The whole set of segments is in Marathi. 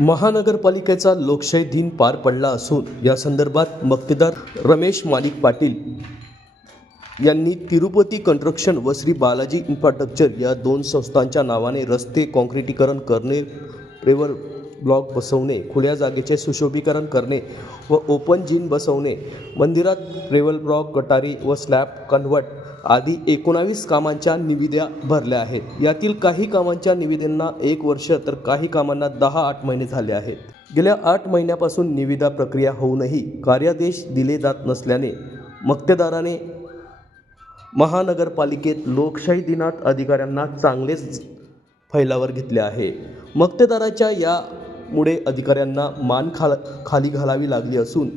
महानगरपालिकेचा लोकशाही दिन पार पडला असून या संदर्भात मक्तेदार रमेश मालिक पाटील यांनी तिरुपती कन्स्ट्रक्शन व श्री बालाजी इन्फ्रास्ट्रक्चर या दोन संस्थांच्या नावाने रस्ते काँक्रिटीकरण करणे प्रेवर ब्लॉक बसवणे खुल्या जागेचे सुशोभीकरण करणे व ओपन जिन बसवणे मंदिरात ट्रेवल ब्लॉक गटारी व स्लॅब कन्व्हर्ट आदी एकोणावीस कामांच्या निविद्या भरल्या आहेत. यातील काही कामांच्या निविद्यांना एक वर्ष तर काही कामांना दहा आठ महिने झाले आहेत. गेल्या आठ महिन्यापासून निविदा प्रक्रिया होऊनही कार्यादेश दिले जात नसल्याने मक्तेदाराने महानगरपालिकेत लोकशाही दिनात अधिकाऱ्यांना चांगलेच फैलावर घेतले आहे. मक्तेदाराच्या या मुळे अधिकाऱ्यांना मान खाल खाली घालावी लागली असून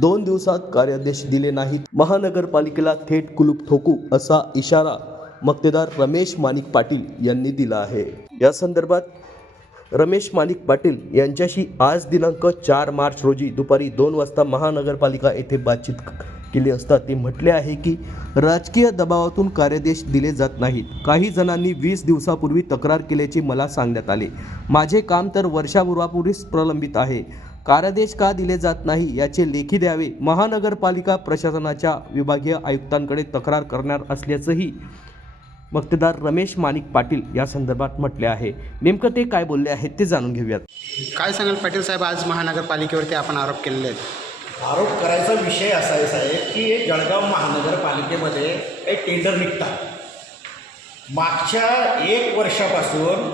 दोन दिवसात कार्यादेश दिले नाहीत. महानगरपालिकेला थेट कुलूप ठोकू असा इशारा मक्तेदार रमेश माणिक पाटील यांनी दिला आहे. या संदर्भात रमेश माणिक पाटील यांच्याशी आज दिनांक चार मार्च रोजी दुपारी दोन वाजता महानगरपालिका येथे बातचीत केले असता ते म्हटले आहे की राजकीय दबावातून कार्यादेश दिले जात नाहीत. काही जणांनी वीस दिवसापूर्वी तक्रार केल्याचे मला सांगण्यात आले. माझे काम तर वर्षापूर्वापूर्वीच प्रलंबित आहे. कार्यादेश का दिले जात नाही याचे लेखी द्यावे. महानगरपालिका प्रशासनाच्या विभागीय आयुक्तांकडे तक्रार करणार असल्याचंही मक्तेदार रमेश माणिक पाटील या संदर्भात म्हटले आहे. नेमकं ते काय बोलले आहेत ते जाणून घेऊयात. काय सांगाल पाटील साहेब? आज महानगरपालिकेवरती आपण आरोप केलेले आहेत. आरोप करायचा विषय असा आहे साहेब की जळगाव महानगरपालिकेमध्ये एक टेंडर निघतात. मागच्या एक वर्षापासून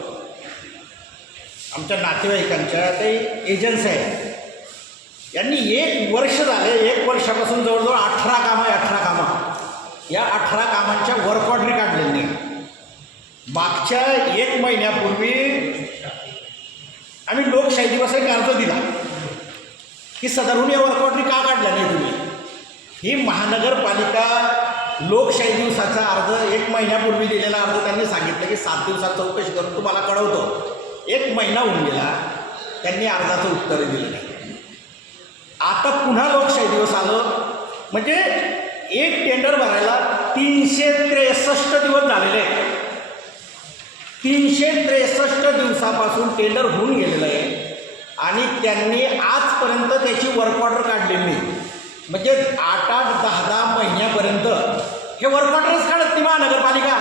आमच्या नातेवाईकांच्या ते एजन्सी आहेत. यांनी एक वर्ष झाले एक वर्षापासून जवळजवळ अठरा कामं आहे अठरा कामं. या अठरा कामांच्या वर्क काढलेली मागच्या एक महिन्यापूर्वी आम्ही लोकशाही दिवस एक अर्ज दिला की सदरून या वर्क का काढला नाही तुम्ही? ही महानगरपालिका लोकशाही दिवसाचा अर्ज एक महिन्यापूर्वी दिलेला अर्ज त्यांनी सांगितलं की सात दिवसात चौकशी करून तुम्हाला कळवतो. एक महिना होऊन गेला त्यांनी अर्जाचं उत्तर दिलं नाही. आता पुन्हा लोकशाही दिवस आलं म्हणजे एक टेंडर भरायला तीनशे त्रेसष्ट दिवस झालेले आहेत. तीनशे त्रेसष्ट दिवसापासून टेंडर होऊन गेलेलं आहे. आणि त्यांनी आजपर्यंत त्याची वर्क ऑर्डर काढलेली म्हणजे आठ आठ दहा दहा महिन्यापर्यंत हे वर्क ऑर्डरच काढत नाही महानगरपालिका.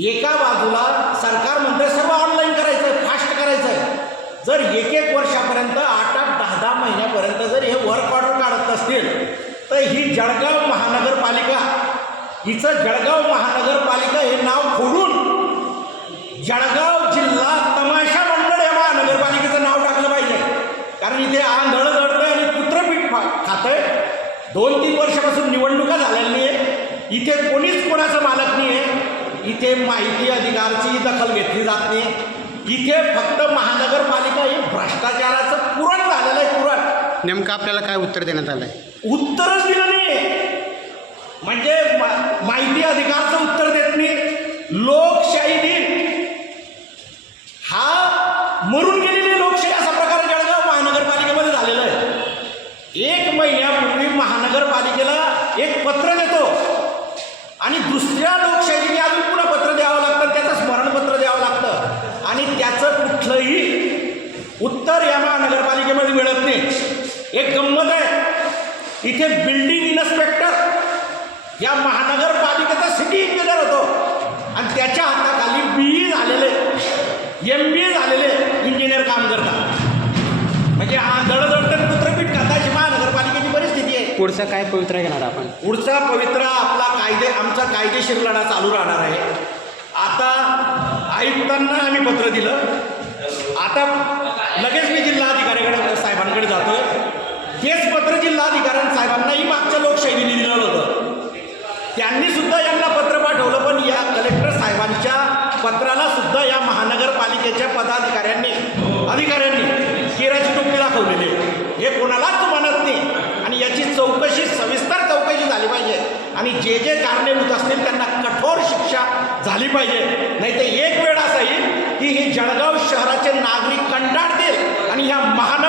एका बाजूला सरकार म्हणतं सर्व ऑनलाईन करायचं आहे फास्ट करायचं आहे जर एक एक वर्षापर्यंत आठ आठ दहा दहा महिन्यापर्यंत जर हे वर्क ऑर्डर काढत असतील तर ही जळगाव महानगरपालिका हिचं जळगाव महानगरपालिका हे नाव खोडून जळगाव कारण इथे आंधळ जडतंय आणि कुत्रपीठ खा खातंय. दोन तीन वर्षापासून निवडणुका झालेल्या नाही आहे इथे कोणीच कोणाचं मालक नाही आहे इथे माहिती अधिकारची दखल घेतली जात नाही इथे फक्त महानगरपालिका ही भ्रष्टाचाराचं पुरण झालेलं आहे पुरण नेमकं आपल्याला काय उत्तर देण्यात आलं आहे उत्तरच दिलं नाही म्हणजे माहिती अधिकारचं उत्तर देत नाही. लोकशाही दिन हा मरून गेलेली लोकशाही असा प्रकार जळगाव महानगरपालिकेमध्ये झालेला आहे एक महिन्यापूर्वी महानगरपालिकेला एक पत्र देतो आणि दुसऱ्या लोकशाहीने अजून पुन्हा पत्र द्यावं लागतं त्याचं स्मरणपत्र द्यावं लागतं. आणि त्याचं कुठलंही उत्तर या महानगरपालिकेमध्ये मिळत नाही. एक गंमत आहे. इथे बिल्डिंग इन्स्पेक्टर या महानगरपालिकेचा सिटी इंजिनियर होतो. आणि त्याच्या हाताखाली बी ई झालेले एम बी झालेले. पुढचं काय पवित्रा घेणार आपण? पुढचा पवित्रा आपला कायदे आमचा कायदेशीर लढा चालू राहणार आहे. आता आयुक्तांना आम्ही पत्र दिलं. आता लगेच मी जिल्हाधिकाऱ्याकडे साहेबांकडे जातोय. तेच पत्र जिल्हाधिकाऱ्यां साहेबांनाही मागच्या लोकशाहीने दिलं होतं. त्यांनी सुद्धा यांना पत्र पाठवलं पण या कलेक्टर साहेबांच्या पत्राला सुद्धा या महानगरपालिकेच्या पदाधिकाऱ्यांनी अधिकाऱ्यांनी केराची टोपी दाखवलेली हे कोणालाच म्हणत नाही. याची चौकशी सविस्तर चौकशी झाली पाहिजे. आणि जे जे कारणीभूत असतील त्यांना कठोर शिक्षा झाली पाहिजे. नाही तर एक वेळ असा येईल की हे जळगाव शहराचे नागरिक कंटाळतील आणि ह्या महान